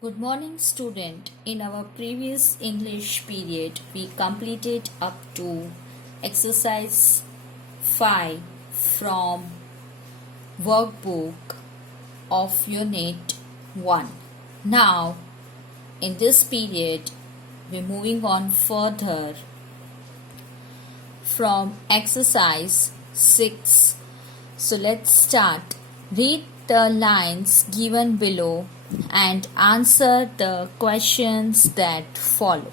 Good morning, student. In our previous English period, we completed up to exercise 5 from workbook of unit 1. Now, in this period, we're moving on further from exercise 6. So let's start. Read the lines given below and answer the questions that follow.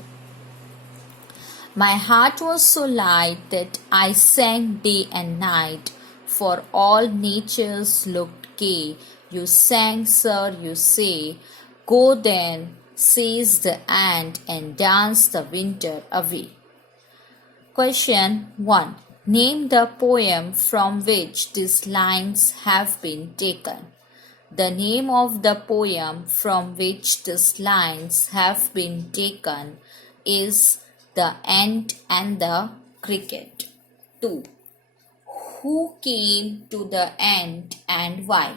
My heart was so light that I sang day and night, for all nature's looked gay. You sang, sir, you say. Go then, says the ant, and dance the winter away. Question 1. Name the poem from which these lines have been taken. The name of the poem from which these lines have been taken is The Ant and the Cricket. 2. Who came to the ant and why?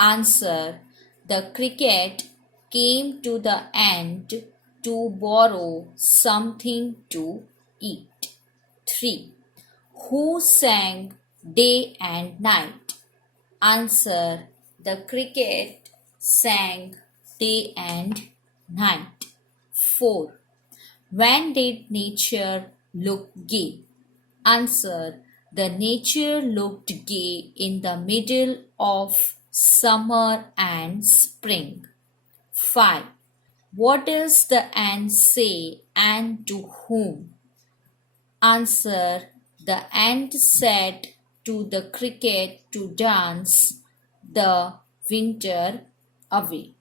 Answer. The cricket came to the ant to borrow something to eat. 3. Who sang day and night? Answer. The cricket sang day and night. 4. When did nature look gay? Answer. The nature looked gay in the middle of summer and spring. 5. What does the ant say and to whom? Answer. The ant said to the cricket to dance the winter away.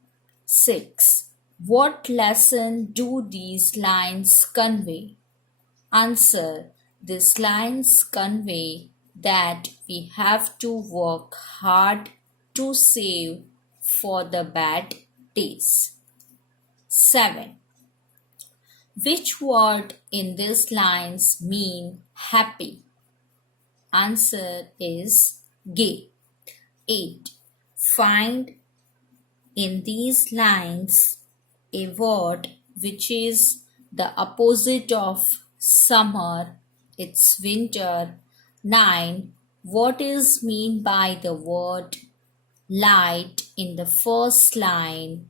6. What lesson do these lines convey? Answer. These lines convey that we have to work hard to save for the bad days. 7. Which word in these lines mean happy? Answer is gay. 8. Find in these lines a word which is the opposite of summer, it's winter. 9. What is mean by the word light in the first line?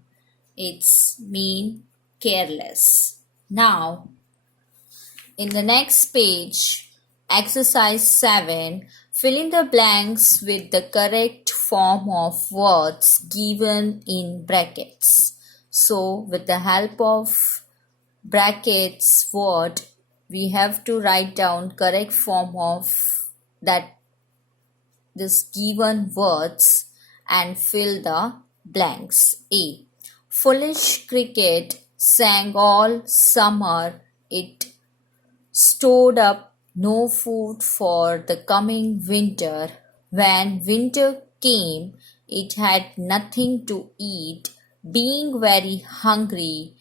It's mean careless. Now, in the next page, exercise 7, fill in the blanks with the correct form of words given in brackets. So, with the help of brackets word, we have to write down correct form of that this given words and fill the blanks. A. Foolish cricket sang all summer. It stored up no food for the coming winter. When winter came, it had nothing to eat. Being very hungry,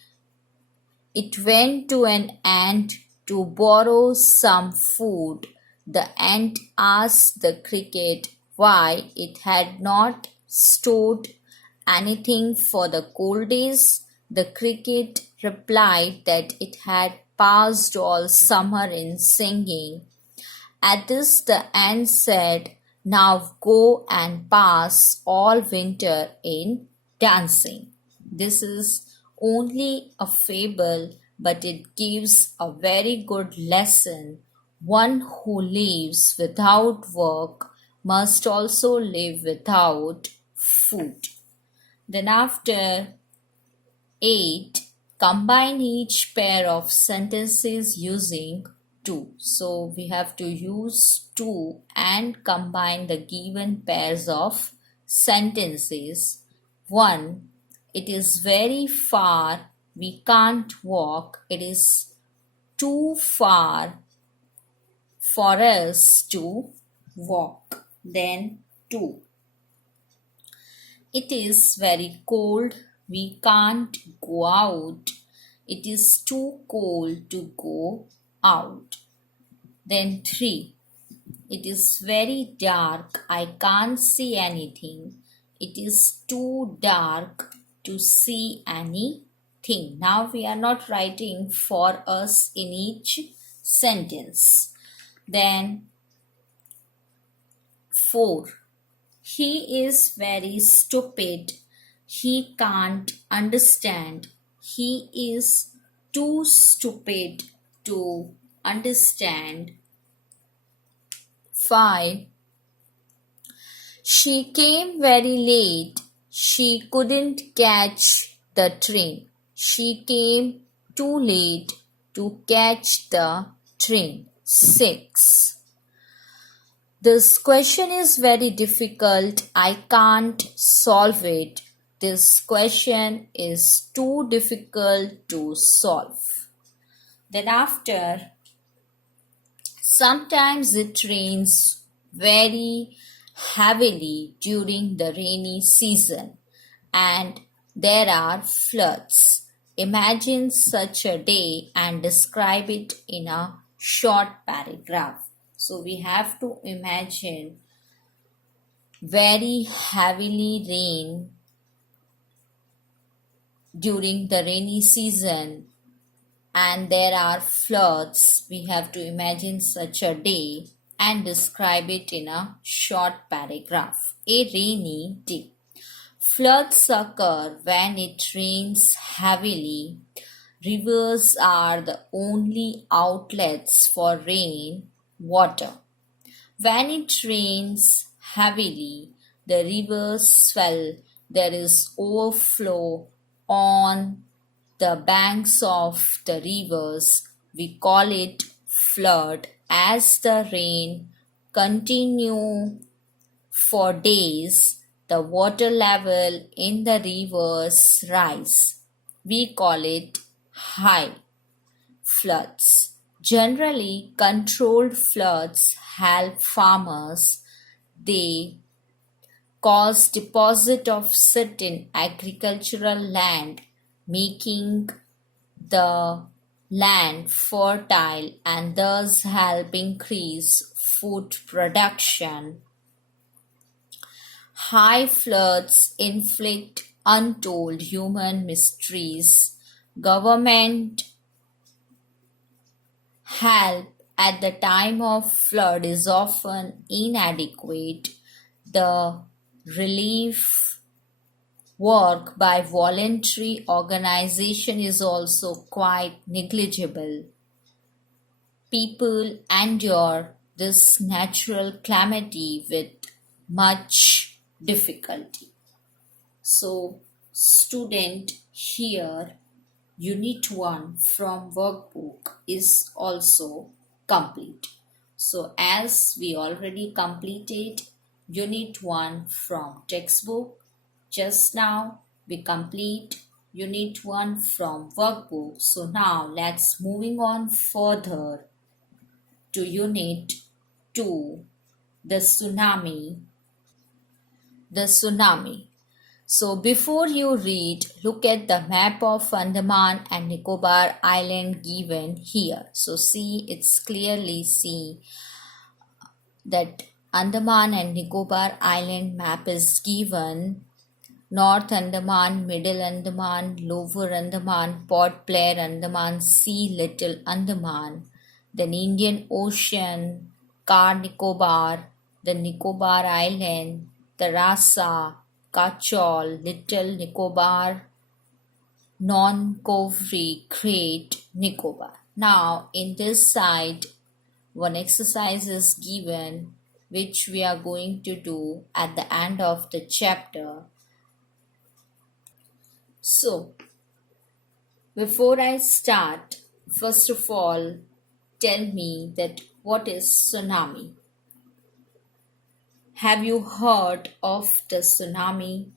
it went to an ant to borrow some food. The ant asked the cricket why it had not stored anything for the cold days. The cricket replied that it had passed all summer in singing. At this the ant said, now go and pass all winter in dancing. This is only a fable, but it gives a very good lesson. One who lives without work must also live without food. Then after 8, combine each pair of sentences using to. So we have to use to and combine the given pairs of sentences. 1. It is very far. We can't walk. It is too far for us to walk. Then 2. It is very cold. We can't go out. It is too cold to go out. Then 3. It is very dark. I can't see anything. It is too dark to see anything. Now we are not writing for us in each sentence. Then 4. He is very stupid. He can't understand. He is too stupid to understand. 5. She came very late. She couldn't catch the train. She came too late to catch the train. 6. This question is very difficult. I can't solve it. This question is too difficult to solve. Then after, sometimes it rains very heavily during the rainy season and there are floods. Imagine such a day and describe it in a short paragraph. So we have to imagine very heavily rain during the rainy season and there are floods. We have to imagine such a day and describe it in a short paragraph. A rainy day. Floods occur when it rains heavily. Rivers are the only outlets for rain water. When it rains heavily, the rivers swell. There is overflow on the banks of the rivers. We call it flood. As the rain continue for days, the water level in the rivers rise. We call it high floods. Generally, controlled floods help farmers. They cause deposit of certain agricultural land, making the land fertile and thus help increase food production. High floods inflict untold human miseries. Government help at the time of flood is often inadequate. The relief work by voluntary organization is also quite negligible. People endure this natural calamity with much difficulty. So, student, here unit 1 from workbook is also complete. So as we already completed unit 1 from textbook, just now we complete unit 1 from workbook. So now let's moving on further to unit 2, the tsunami. The tsunami. So before you read, look at the map of Andaman and Nicobar Island given here. So see, it's clearly see that Andaman and Nicobar Island map is given. North Andaman, Middle Andaman, Lower Andaman, Port Blair Andaman, Sea Little Andaman. Then Indian Ocean, Car Nicobar, the Nicobar Island, the Rasa, Kachol, Little Nicobar, Non-Covri, Great Nicobar. Now in this side, one exercise is given which we are going to do at the end of the chapter. So, before I start, first of all, tell me that what is tsunami? Have you heard of the tsunami?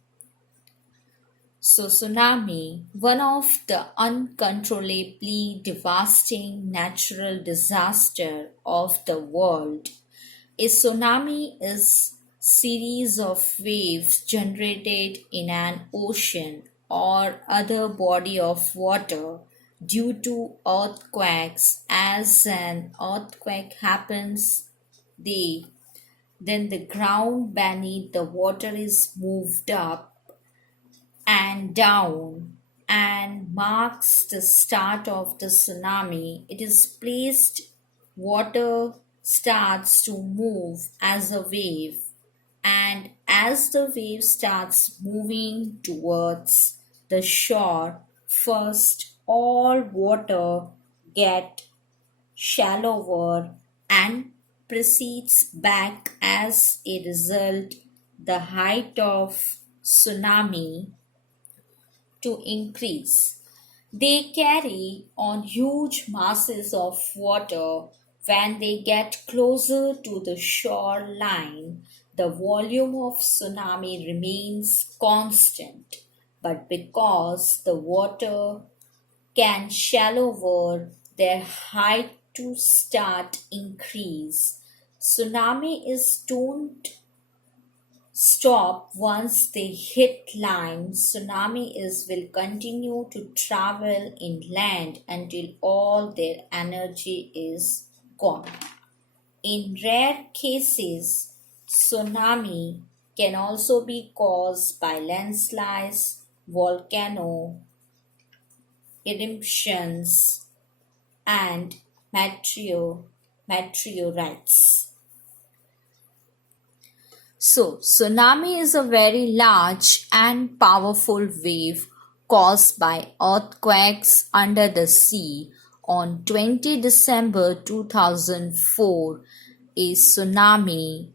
So tsunami, one of the uncontrollably devastating natural disaster of the world. A tsunami is series of waves generated in an ocean or other body of water due to earthquakes. As an earthquake happens, then the ground beneath the water is moved up and down and marks the start of the tsunami. It is placed, water starts to move as a wave, and as the wave starts moving towards the shore, first all water get shallower and proceeds back. As a result, the height of tsunami to increase. They carry on huge masses of water. When they get closer to the shoreline, the volume of tsunami remains constant. But because the water can shallower, their height to start increase. Tsunami is don't stop once they hit line. Tsunami is will continue to travel inland until all their energy is gone. In rare cases, tsunami can also be caused by landslides, volcano eruptions, and meteorites. So, tsunami is a very large and powerful wave caused by earthquakes under the sea. On 20 December 2004, a tsunami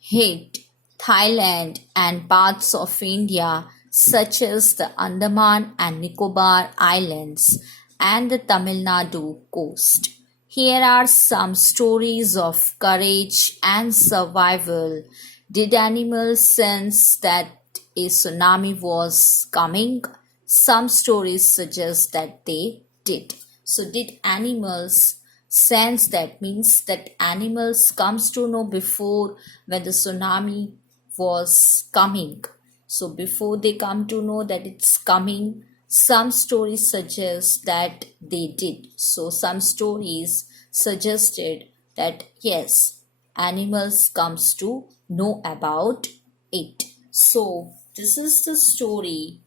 hit Thailand and parts of India such as the Andaman and Nicobar Islands and the Tamil Nadu coast. Here are some stories of courage and survival. Did animals sense that a tsunami was coming? Some stories suggest that they did. So did animals sense that? Means that animals comes to know before when the tsunami was coming. So before they come to know that it's coming, some stories suggest that they did. So some stories suggested that yes, animals comes to know about it. So this is the story.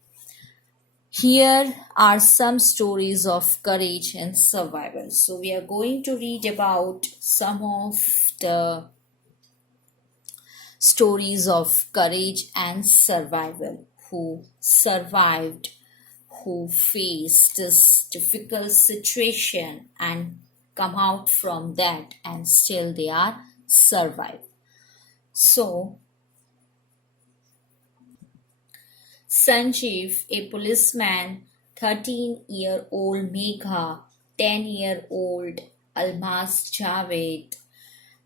Here are some stories of courage and survival. So we are going to read about some of the stories of courage and survival, who survived, who faced this difficult situation and come out from that and still they are survived. So Sanjeev, a policeman, 13-year-old Megha, 10-year-old Almas Javed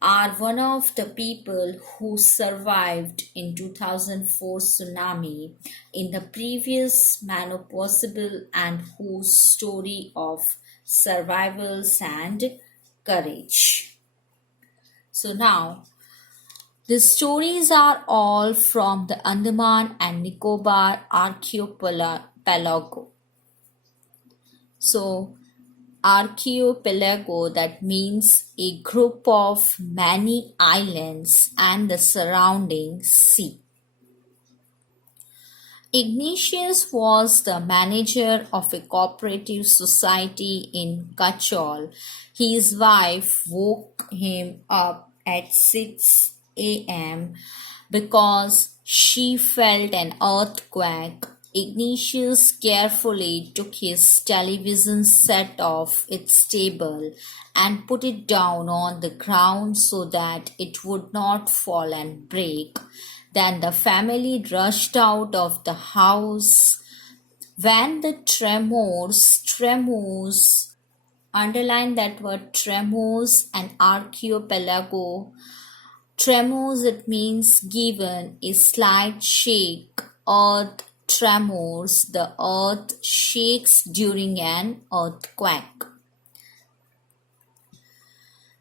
are one of the people who survived in 2004 tsunami in the previous Mano Possible, and whose story of survivals and courage. So now the stories are all from the Andaman and Nicobar archipelago. So archipelago, that means a group of many islands and the surrounding sea. Ignatius was the manager of a cooperative society in Kachol. His wife woke him up at 6 a.m. because she felt an earthquake. Ignatius carefully took his television set off its table and put it down on the ground so that it would not fall and break. Then the family rushed out of the house. When the tremors, underline that word tremors and archipelago. Tremors, it means given a slight shake. Earth tremors, the earth shakes during an earthquake.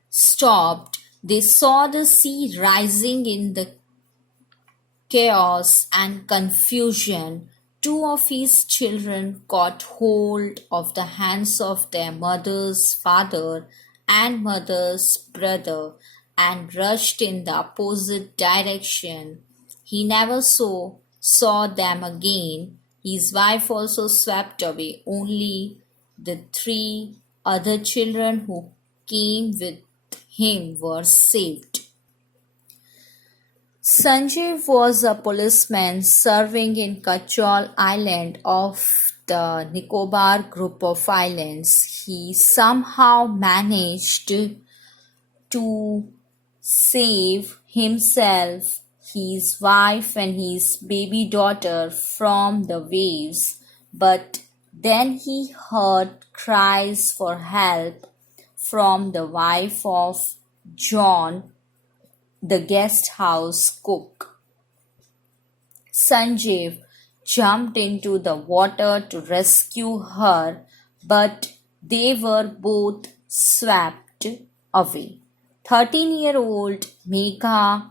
Stopped, they saw the sea rising in the chaos and confusion. Two of his children caught hold of the hands of their mother's father and mother's brother and rushed in the opposite direction. He never saw saw them again. His wife also swept away. Only the three other children who came with him were saved. Sanjeev was a policeman serving in Kachol Island of the Nicobar group of islands. He somehow managed to save himself, his wife, and his baby daughter from the waves, but then he heard cries for help from the wife of John, the guest house cook. Sanjeev jumped into the water to rescue her, but they were both swept away. 13-year-old Meghna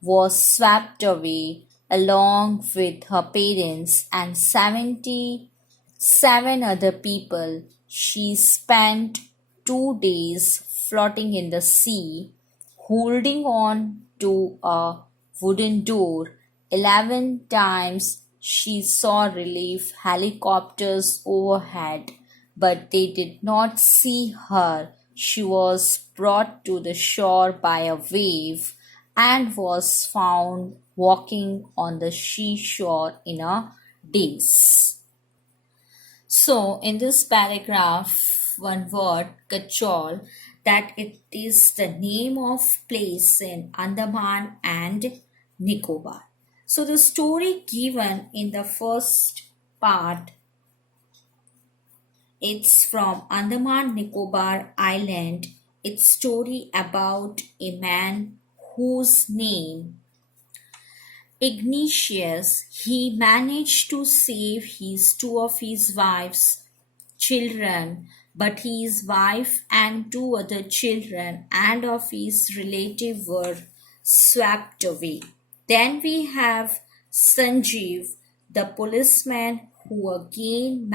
was swept away along with her parents and 77 other people. She spent 2 days floating in the sea, holding on to a wooden door. 11 times she saw relief helicopters overhead, but they did not see her. She was brought to the shore by a wave and was found walking on the seashore in a daze. So, in this paragraph, one word, Kachol, that it is the name of place in Andaman and Nicobar. So, the story given in the first part, it's from Andaman Nicobar Island. It's story about a man whose name Ignatius. He managed to save two of his wife's children, but his wife and 2 other children and of his relative were swept away. Then we have Sanjeev, the policeman, who again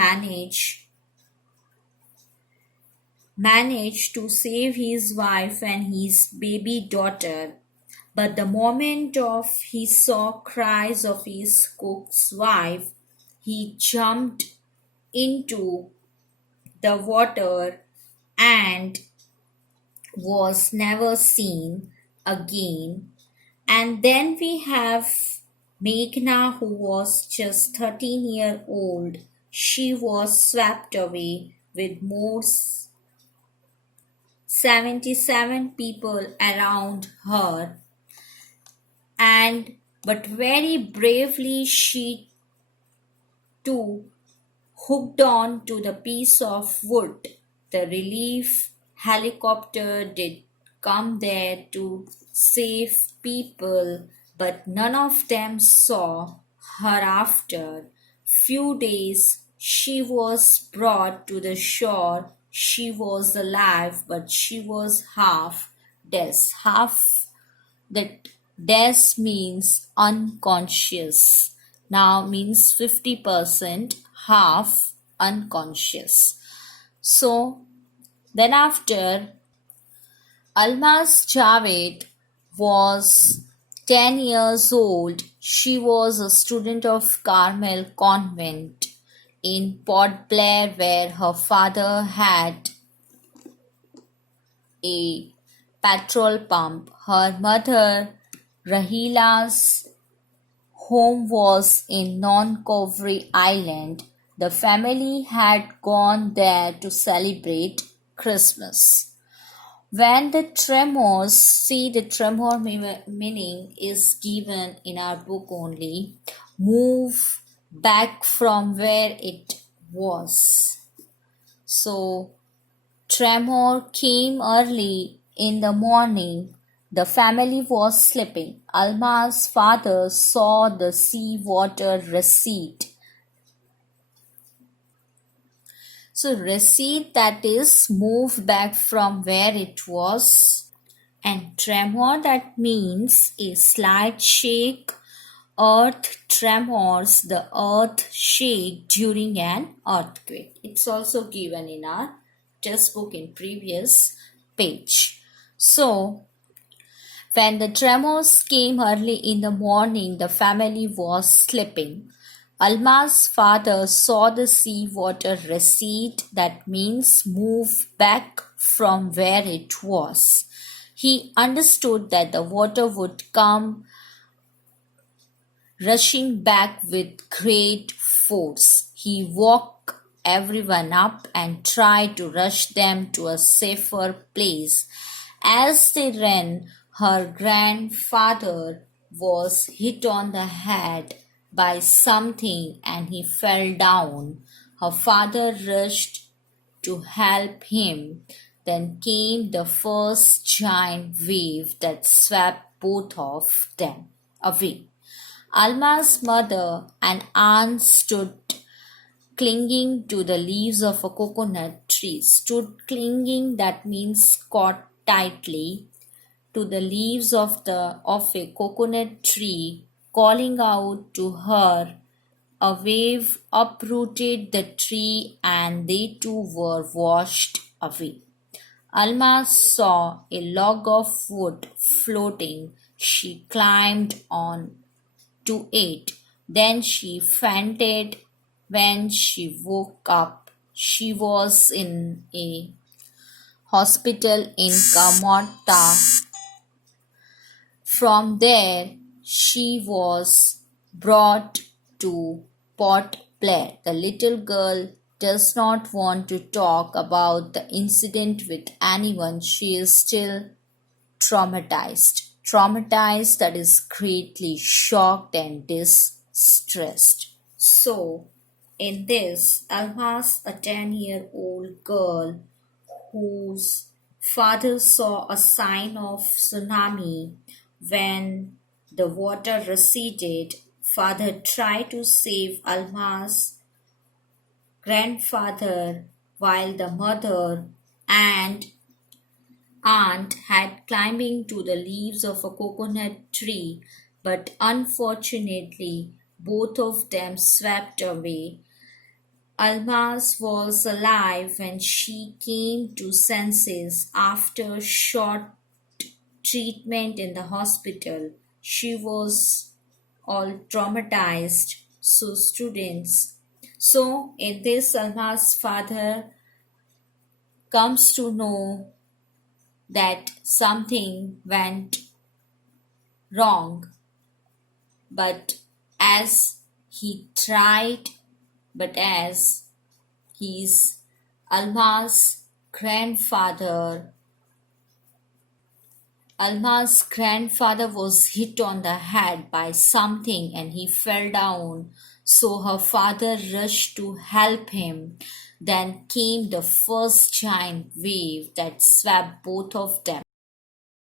managed to save his wife and his baby daughter, but the moment he saw cries of his cook's wife, he jumped into the water and was never seen again. And then we have Meghna, who was just 13-year-old. She was swept away with more 77 people around her, but very bravely she too hooked on to the piece of wood. The relief helicopter did come there to save people, but none of them saw her after. Few days she was brought to the shore. She was alive, but she was half dead. That dead means unconscious. Now means 50%, half unconscious. So then after, Almaz Javed was 10 years old. She was a student of Carmel Convent in Port Blair, where her father had a petrol pump. Her mother, Rahila's home was in Non-Covry Island. The family had gone there to celebrate Christmas. When the tremors, see the tremor meaning is given in our book only, move back from where it was. So, tremor came early in the morning. The family was sleeping. Alma's father saw the sea water recede. So recede, that is move back from where it was. And tremor, that means a slight shake. Earth tremors, the earth shake during an earthquake. It's also given in our textbook in previous page. So When the tremors came early in the morning, the family was sleeping. Alma's father saw the sea water recede, that means move back from where it was. He understood that the water would come rushing back with great force. He woke everyone up and tried to rush them to a safer place. As they ran, her grandfather was hit on the head by something and he fell down. Her father rushed to help him. Then came the first giant wave that swept both of them away. Alma's mother and aunt stood clinging to the leaves of a coconut tree. Stood clinging, that means caught tightly to the leaves of a coconut tree, calling out to her. A wave uprooted the tree and they too were washed away. Alma saw a log of wood floating. She climbed on to it. Then she fainted. When she woke up, she was in a hospital in Kamota. From there, she was brought to Port Blair. The little girl does not want to talk about the incident with anyone. She is still traumatized. Traumatized, that is greatly shocked and distressed. So, in this, Alma's a 10-year-old girl whose father saw a sign of tsunami when the water receded. Father tried to save Alma's grandfather while the mother and aunt had climbing to the leaves of a coconut tree, but unfortunately both of them swept away. Almas was alive when she came to senses after short treatment in the hospital. She was all traumatized. So students, so in this Alma's father comes to know that something went wrong, but as he tried, but as his Alma's grandfather Alma's grandfather was hit on the head by something and he fell down. So her father rushed to help him. Then came the first giant wave that swept both of them